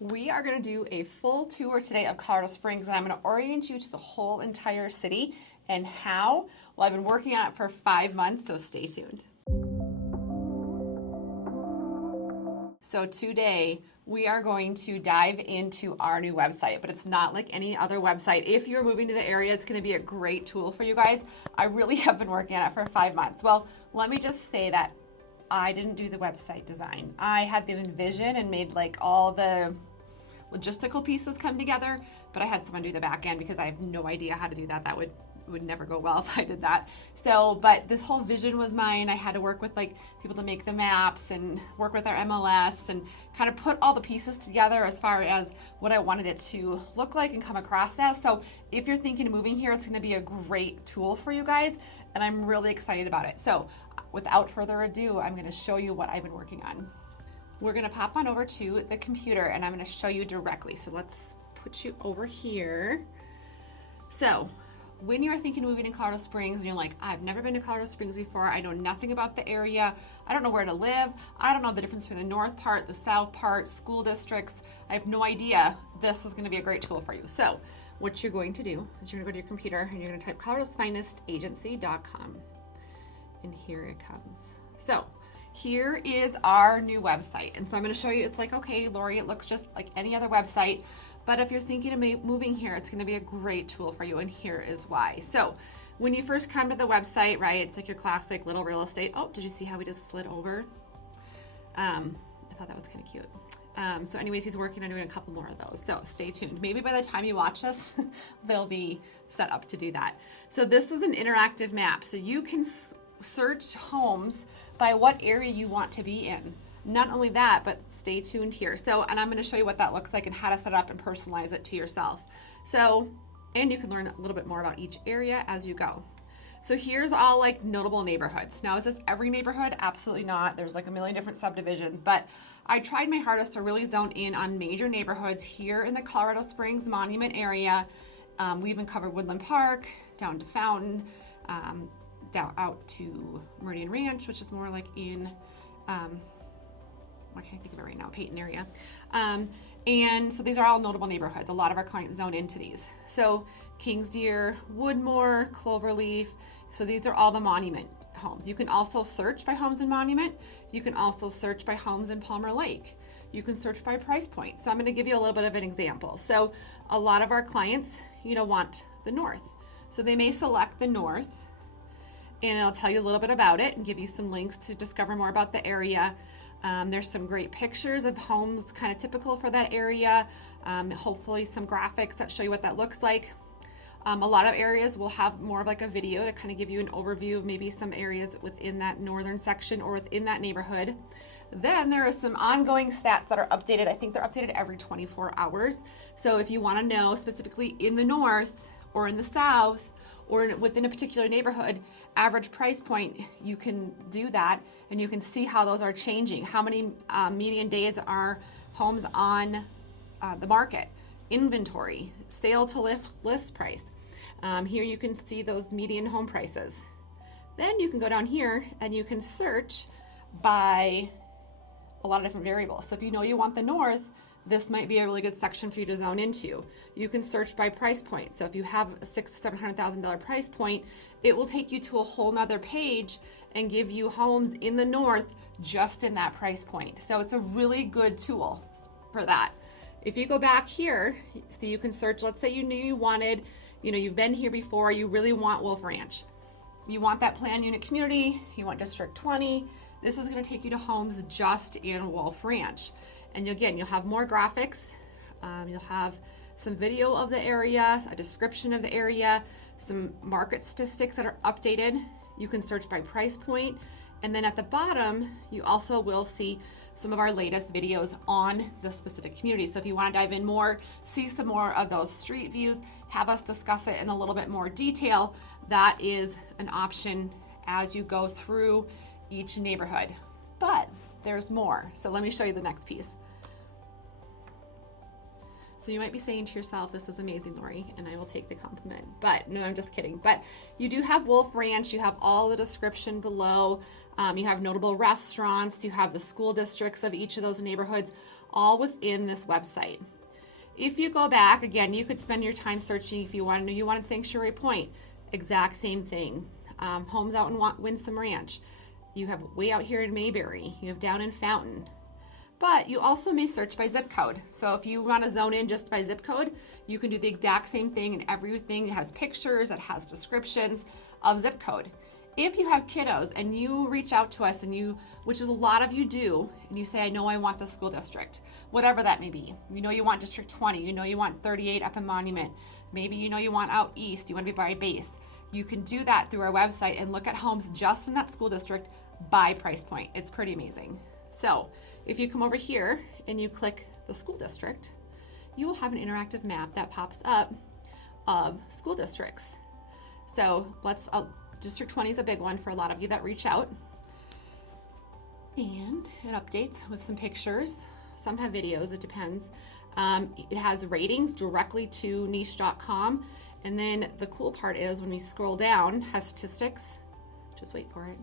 We are going to do a full tour today of Colorado Springs, and I'm going to orient you to the whole entire city and how. Well, I've been working on it for 5 months, so stay tuned. So today we are going to dive into our new website, but it's not like any other website. If you're moving to the area, it's going to be a great tool for you guys. I really have been working on it for 5 months. Well, let me just say that I didn't do the website design. I had the vision and made like all the logistical pieces come together, but I had someone do the back end because I have no idea how to do that. That would never go well if I did that. So, but this whole vision was mine. I had to work with like people to make the maps and work with our MLS and kind of put all the pieces together as far as what I wanted it to look like and come across as. So if you're thinking of moving here, it's going to be a great tool for you guys, and I'm really excited about it. So without further ado, I'm going to show you what I've been working on. We're going to pop on over to the computer and I'm going to show you directly. So let's put you over here. So when you're thinking of moving to Colorado Springs and you're like, I've never been to Colorado Springs before, I know nothing about the area, I don't know where to live, I don't know the difference between the north part, the south part, school districts, I have no idea, this is going to be a great tool for you. So what you're going to do is you're going to go to your computer and you're going to type coloradosfinestagency.com, and here it comes. So here is our new website, and so I'm going to show you. It's like, okay, Lori, it looks just like any other website, but if you're thinking of moving here, it's going to be a great tool for you, and here is why. So when you first come to the website, right, it's like your classic little real estate. Oh, did you see how we just slid over? I thought that was kind of cute. So anyways, he's working on doing a couple more of those, so stay tuned. Maybe by the time you watch this, they'll be set up to do that. So this is an interactive map, so you can search homes by what area you want to be in. Not only that, but stay tuned here. So, and I'm going to show you what that looks like and how to set up and personalize it to yourself. So, and you can learn a little bit more about each area as you go. So here's all like notable neighborhoods. Now, is this every neighborhood? Absolutely not. There's like a million different subdivisions, but I tried my hardest to really zone in on major neighborhoods here in the Colorado Springs Monument area. We even covered Woodland Park, down to Fountain, down out to Meridian Ranch, which is more like in, I can't think of it right now, Peyton area. And so these are all notable neighborhoods. A lot of our clients zone into these. So Kings Deer, Woodmore, Cloverleaf. So these are all the monument homes. You can also search by homes in Monument. You can also search by homes in Palmer Lake. You can search by price point. So I'm going to give you a little bit of an example. So a lot of our clients, want the north. So they may select the north, and I'll tell you a little bit about it and give you some links to discover more about the area. There's some great pictures of homes kind of typical for that area. Hopefully some graphics that show you what that looks like. A lot of areas will have more of like a video to kind of give you an overview of maybe some areas within that northern section or within that neighborhood. Then there are some ongoing stats that are updated. I think they're updated every 24 hours. So if you want to know specifically in the north or in the south or within a particular neighborhood, average price point, you can do that and you can see how those are changing. How many median days are homes on the market, inventory, sale to list price. Here you can see those median home prices. Then you can go down here and you can search by a lot of different variables. So if you know you want the north, this might be a really good section for you to zone into. You can search by price point. So if you have a $600,000 to $700,000 price point, it will take you to a whole nother page and give you homes in the north just in that price point. So it's a really good tool for that. If you go back here, so you can search, let's say you knew you wanted, you've been here before, you really want Wolf Ranch. You want that planned unit community, you want District 20. This is going to take you to homes just in Wolf Ranch. And you'll have more graphics, you'll have some video of the area, a description of the area, some market statistics that are updated. You can search by price point. And then at the bottom, you also will see some of our latest videos on the specific community. So if you want to dive in more, see some more of those street views, have us discuss it in a little bit more detail, that is an option as you go through each neighborhood. But there's more. So let me show you the next piece. So So you might be saying to yourself, this is amazing, Lori, and I will take the compliment. But no, I'm just kidding. But you do have Wolf Ranch. You have all the description below. You have notable restaurants. You have the school districts of each of those neighborhoods, all within this website. If you go back, again, you could spend your time searching if you wanted Sanctuary Point. Exact same thing. Homes out in Winsome Ranch. You have way out here in Mayberry. You have down in Fountain. But you also may search by zip code. So if you want to zone in just by zip code, you can do the exact same thing, and everything has pictures, it has descriptions of zip code. If you have kiddos and you reach out to us and which is a lot of you do, and you say, I know I want the school district, whatever that may be. You know you want District 20, you know you want 38 up in Monument, maybe you know you want out east, you want to be by base. You can do that through our website and look at homes just in that school district by price point. It's pretty amazing. So if you come over here and you click the school district, you will have an interactive map that pops up of school districts. So District 20 is a big one for a lot of you that reach out. And it updates with some pictures. Some have videos, it depends. It has ratings directly to niche.com. And then the cool part is when we scroll down, has statistics. Just wait for it.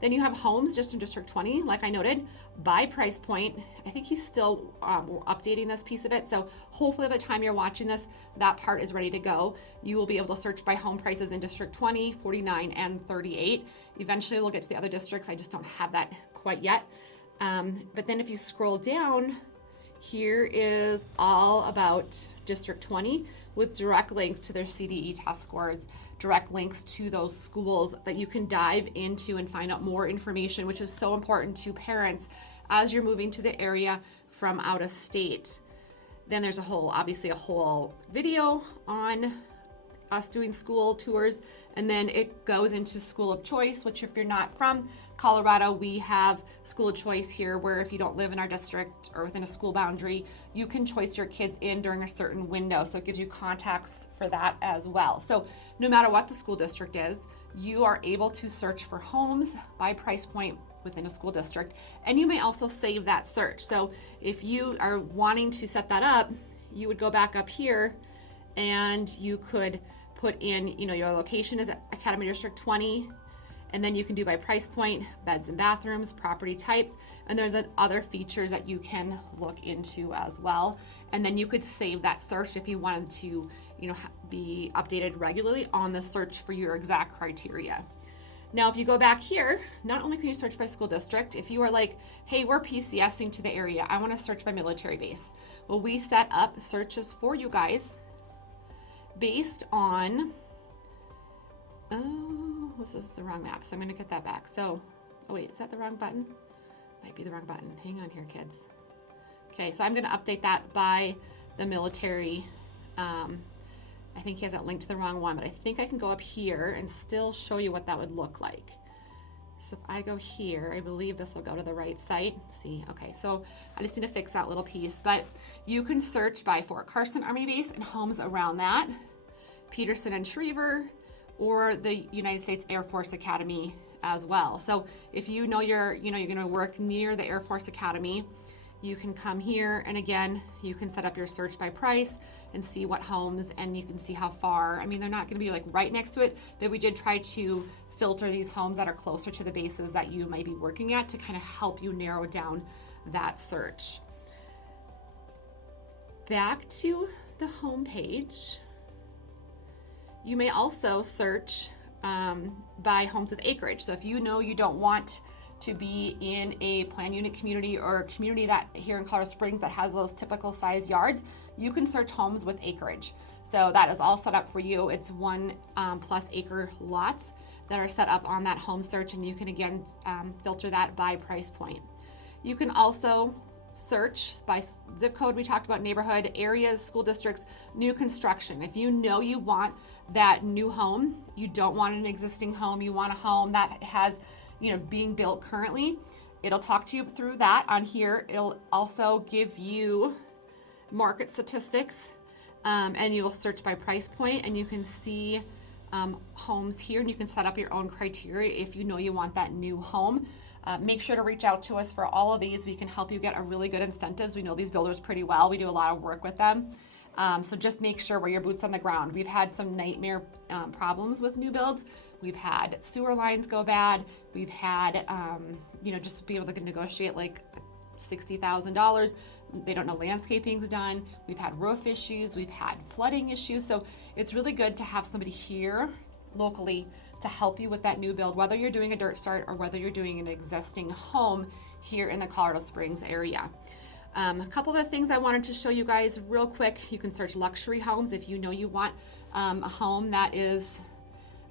Then you have homes just in District 20, like I noted, by price point. I think he's still updating this piece of it. So hopefully by the time you're watching this, that part is ready to go. You will be able to search by home prices in District 20, 49, and 38. Eventually we'll get to the other districts. I just don't have that quite yet. But then if you scroll down, here is all about District 20 with direct links to their CDE test scores, direct links to those schools that you can dive into and find out more information, which is so important to parents as you're moving to the area from out of state. Then there's obviously a whole video on us doing school tours, and then it goes into school of choice, which if you're not from Colorado, we have school of choice here where if you don't live in our district or within a school boundary, you can choice your kids in during a certain window. So it gives you contacts for that as well. So no matter what the school district is, you are able to search for homes by price point within a school district. And you may also save that search. So if you are wanting to set that up, you would go back up here and you could put in, your location is Academy District 20, and then you can do by price point, beds and bathrooms, property types, and there's other features that you can look into as well. And then you could save that search if you wanted to, be updated regularly on the search for your exact criteria. Now, if you go back here, not only can you search by school district, if you are like, hey, we're PCSing to the area, I want to search by military base. Well, we set up searches for you guys based on, this is the wrong map, so I'm going to get that back. So, oh wait, is that the wrong button? Might be the wrong button. Hang on here, kids. Okay, so I'm going to update that by the military. I think he has that linked to the wrong one, but I think I can go up here and still show you what that would look like. So if I go here, I believe this will go to the right site. See, okay, so I just need to fix that little piece, but you can search by Fort Carson Army Base and homes around that, Peterson and Schriever, or the United States Air Force Academy as well. So if you know you're going to work near the Air Force Academy, you can come here, and again, you can set up your search by price and see what homes, and you can see how far. I mean, they're not going to be like right next to it, but we did try to filter these homes that are closer to the bases that you might be working at to kind of help you narrow down that search. Back to the home page. You may also search by homes with acreage. So if you know you don't want to be in a planned unit community or a community that here in Colorado Springs that has those typical size yards, you can search homes with acreage. So that is all set up for you. It's 1+ acre lots that are set up on that home search, and you can again filter that by price point. You can also search by zip code. We talked about neighborhood, areas, school districts, new construction. If you know you want that new home, you don't want an existing home, you want a home that has being built currently, it'll talk to you through that on here. It'll also give you market statistics, and you will search by price point, and you can see homes here, and you can set up your own criteria if you know you want that new home. Make sure to reach out to us for all of these. We can help you get a really good incentives. We know these builders pretty well. We do a lot of work with them. So just make sure where your boots on the ground. We've had some nightmare problems with new builds. We've had sewer lines go bad. We've had, just to be able to negotiate like $60,000. They don't know landscaping's done. We've had roof issues. We've had flooding issues. So it's really good to have somebody here locally to help you with that new build, whether you're doing a dirt start or whether you're doing an existing home here in the Colorado Springs area. A couple of things I wanted to show you guys real quick. You can search luxury homes if you know you want a home that is,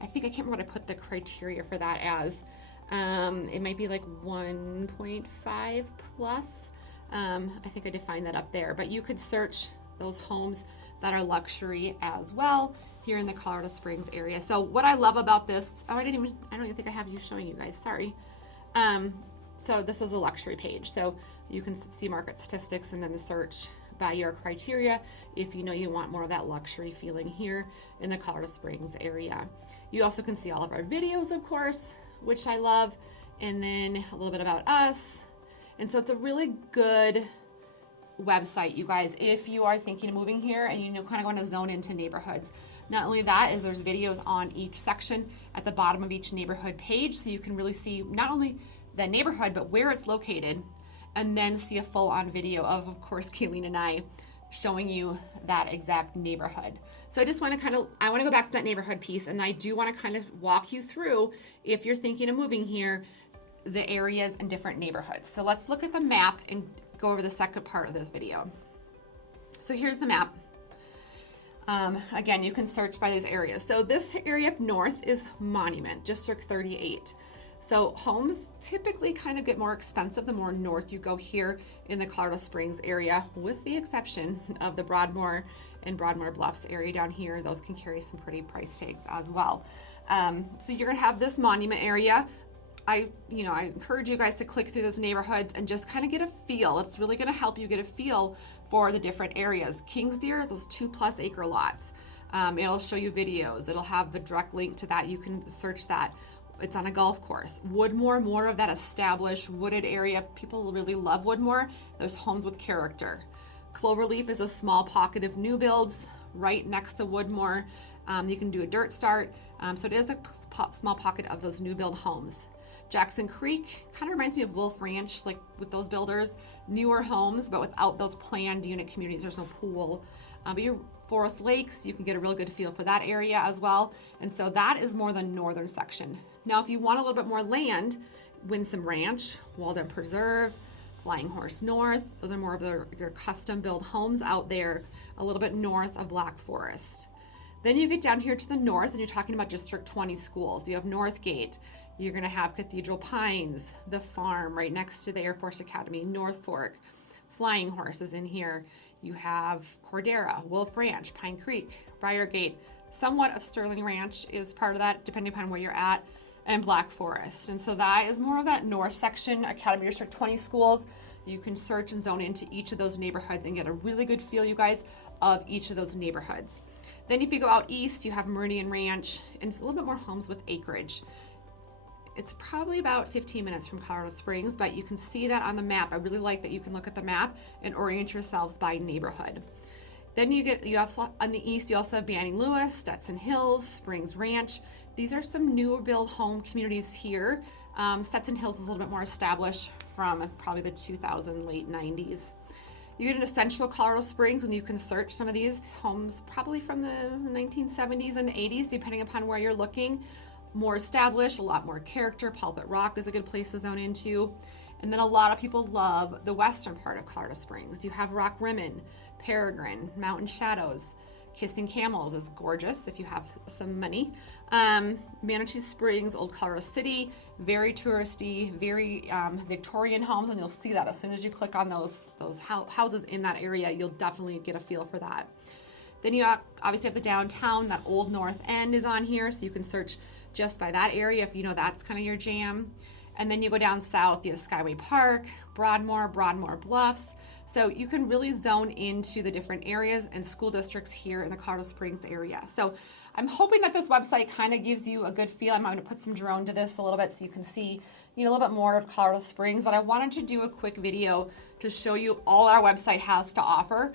I can't remember what I put the criteria for that as. It might be like 1.5 plus. I think I defined that up there, but you could search those homes that are luxury as well here in the Colorado Springs area. So what I love about this, I don't even think I have you showing you guys, sorry. So this is a luxury page. So you can see market statistics and then the search by your criteria if you know you want more of that luxury feeling here in the Colorado Springs area. You also can see all of our videos, of course, which I love, and then a little bit about us. And so it's a really good website, you guys, if you are thinking of moving here and you kind of want to zone into neighborhoods. Not only that, is there's videos on each section at the bottom of each neighborhood page, so you can really see not only the neighborhood, but where it's located, and then see a full-on video of course, Kayleen and I showing you that exact neighborhood. So I just want to I want to go back to that neighborhood piece, and I do want to kind of walk you through, if you're thinking of moving here, the areas and different neighborhoods. So let's look at the map and go over the second part of this video. So here's the map. Again, you can search by these areas. So this area up north is Monument, District 38. So homes typically kind of get more expensive the more north you go here in the Colorado Springs area, with the exception of the Broadmoor and Broadmoor Bluffs area down here. Those can carry some pretty price tags as well. So you're gonna have this Monument area. I encourage you guys to click through those neighborhoods and just kind of get a feel. It's really going to help you get a feel for the different areas. Kings Deer, those 2+ acre lots. It'll show you videos. It'll have the direct link to that. You can search that. It's on a golf course. Woodmore, more of that established wooded area. People really love Woodmore. There's homes with character. Cloverleaf is a small pocket of new builds right next to Woodmore. You can do a dirt start. So it is a small pocket of those new build homes. Jackson Creek kind of reminds me of Wolf Ranch, like with those builders, newer homes, but without those planned unit communities. There's no pool. But your Forest Lakes, you can get a real good feel for that area as well. And so that is more the northern section. Now, if you want a little bit more land, Winsome Ranch, Walden Preserve, Flying Horse North, those are more of your custom build homes out there, a little bit north of Black Forest. Then you get down here to the north and you're talking about District 20 schools. You have Northgate. You're going to have Cathedral Pines, the farm right next to the Air Force Academy, North Fork, Flying Horse is in here. You have Cordera, Wolf Ranch, Pine Creek, Briargate, somewhat of Sterling Ranch is part of that, depending upon where you're at, and Black Forest. And so that is more of that north section, Academy District 20 schools. You can search and zone into each of those neighborhoods and get a really good feel, you guys, of each of those neighborhoods. Then if you go out east, you have Meridian Ranch, and it's a little bit more homes with acreage. It's probably about 15 minutes from Colorado Springs, but you can see that on the map. I really like that you can look at the map and orient yourselves by neighborhood. Then you also, on the east, you also have Banning Lewis, Stetson Hills, Springs Ranch. These are some new build home communities here. Stetson Hills is a little bit more established from probably the 2000, late 90s. You get into central Colorado Springs and you can search some of these homes probably from the 1970s and 80s, depending upon where you're looking. More established, a lot more character. Pulpit Rock is a good place to zone into. And then a lot of people love the western part of Colorado Springs. You have Rock Rimmon, Peregrine, Mountain Shadows. Kissing Camels is gorgeous if you have some money. Manitou Springs, Old Colorado City, very touristy, very Victorian homes, and you'll see that as soon as you click on those houses in that area, you'll definitely get a feel for that. Then you obviously have the downtown. That Old North End is on here, so you can search just by that area if you know that's kind of your jam. And then you go down south, you have Skyway Park, Broadmoor Bluffs. So you can really zone into the different areas and school districts here in the Colorado Springs area. So I'm hoping that this website kind of gives you a good feel. I'm going to put some drone to this a little bit so you can see a little bit more of Colorado Springs. But I wanted to do a quick video to show you all our website has to offer.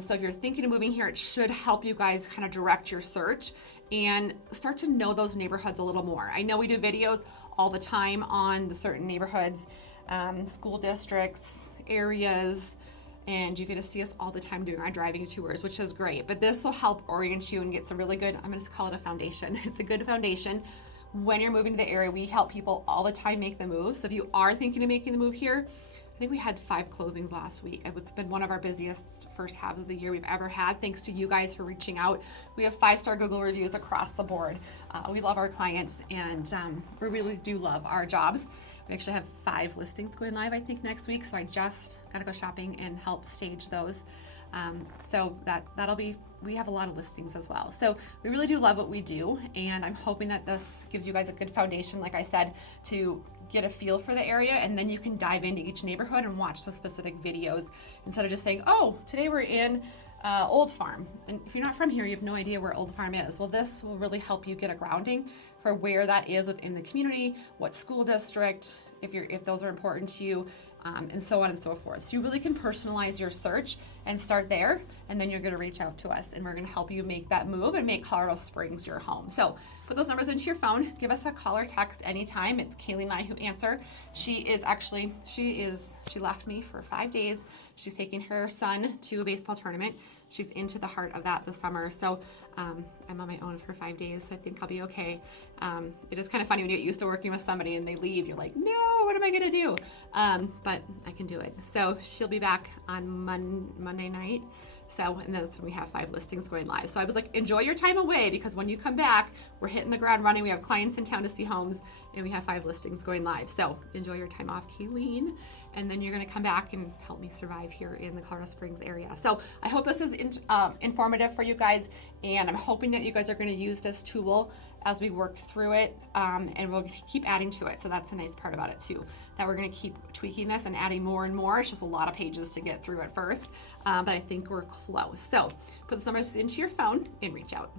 So if you're thinking of moving here, it should help you guys kind of direct your search and start to know those neighborhoods a little more. I know we do videos all the time on the certain neighborhoods, school districts, areas, and you get to see us all the time doing our driving tours, which is great. But this will help orient you and get some really good, I'm gonna call it a foundation. It's a good foundation. When you're moving to the area, we help people all the time make the move. So if you are thinking of making the move here, I think we had 5 closings last week. It's been one of our busiest first halves of the year we've ever had. Thanks to you guys for reaching out. We have 5-star Google reviews across the board. We love our clients, and we really do love our jobs. We actually have 5 listings going live, I think, next week. So I just gotta go shopping and help stage those. So that'll be, we have a lot of listings as well. So we really do love what we do, and I'm hoping that this gives you guys a good foundation, like I said, to get a feel for the area, and then you can dive into each neighborhood and watch some specific videos instead of just saying, oh, today we're in Old Farm. And if you're not from here, you have no idea where Old Farm is. Well, this will really help you get a grounding for where that is within the community, what school district, if those are important to you, and so on and so forth. So you really can personalize your search and start there, and then you're gonna reach out to us, and we're gonna help you make that move and make Colorado Springs your home. So put those numbers into your phone, give us a call or text anytime. It's Kaylee and I who answer. She left me for 5 days. She's taking her son to a baseball tournament. She's into the heart of that this summer. So I'm on my own for 5 days, so I think I'll be okay. It is kind of funny when you get used to working with somebody and they leave, you're like, no, what am I gonna do? But I can do it. So she'll be back on Monday night. So, and that's when we have 5 listings going live. So I was like, enjoy your time away, because when you come back, we're hitting the ground running. We have clients in town to see homes, and we have 5 listings going live. So enjoy your time off, Kayleen, and then you're gonna come back and help me survive here in the Colorado Springs area. So I hope this is informative for you guys, and I'm hoping that you guys are gonna use this tool as we work through it, and we'll keep adding to it. So that's the nice part about it too, that we're gonna keep tweaking this and adding more and more. It's just a lot of pages to get through at first, but I think we're close. So put the numbers into your phone and reach out.